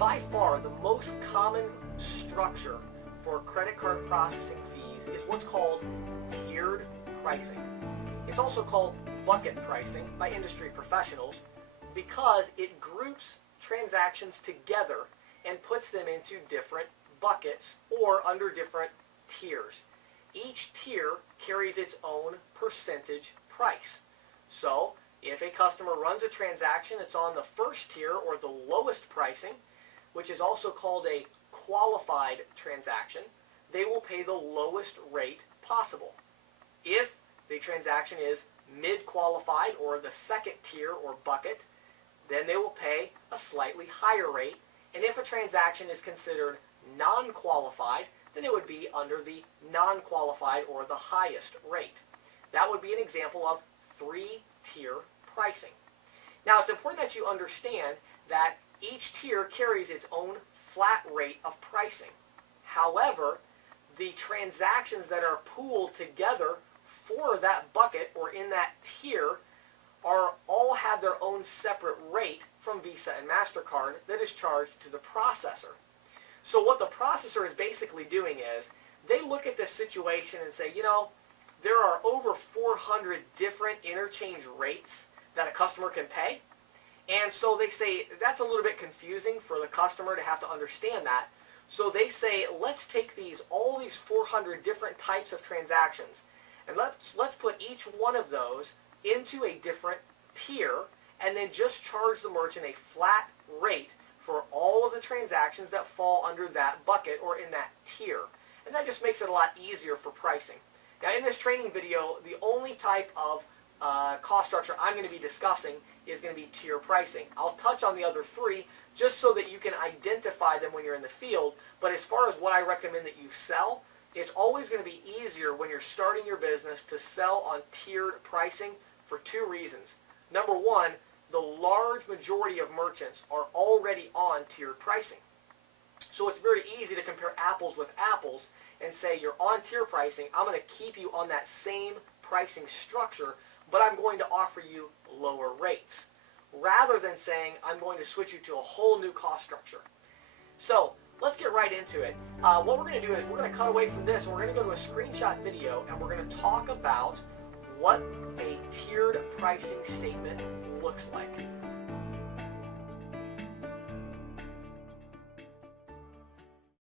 by far the most common structure for credit card processing fees is what's called tiered pricing. It's also called bucket pricing by industry professionals because it groups transactions together and puts them into different buckets or under different tiers. Each tier carries its own percentage price. So if a customer runs a transaction that's on the first tier or the lowest pricing, which is also called a qualified transaction, they will pay the lowest rate possible. If the transaction is mid-qualified or the second tier or bucket, then they will pay a slightly higher rate. And if a transaction is considered non-qualified, then it would be under the non-qualified or the highest rate. That would be an example of three-tier pricing. Now, it's important that you understand that each tier carries its own flat rate of pricing. However, the transactions that are pooled together for that bucket or in that tier all have their own separate rate from Visa and MasterCard that is charged to the processor. So what the processor is basically doing is they look at this situation and say, you know, there are over 400 different interchange rates that a customer can pay. And so they say that's a little bit confusing for the customer to have to understand that. So they say, let's take all these 400 different types of transactions and let's put each one of those into a different tier and then just charge the merchant a flat rate for all of the transactions that fall under that bucket or in that tier. And that just makes it a lot easier for pricing. Now, in this training video, the only type of cost structure I'm going to be discussing is going to be tier pricing. I'll touch on the other three just so that you can identify them when you're in the field. But as far as what I recommend that you sell, it's always going to be easier when you're starting your business to sell on tiered pricing for two reasons. Number one, the large majority of merchants are already on tiered pricing. So it's very easy to compare apples with apples and say you're on tier pricing, I'm going to keep you on that same pricing structure, but I'm going to offer you lower rates, rather than saying I'm going to switch you to a whole new cost structure. So let's get right into it. What we're going to do is we're going to cut away from this and we're going to go to a screenshot video and we're going to talk about what a tiered pricing statement looks like.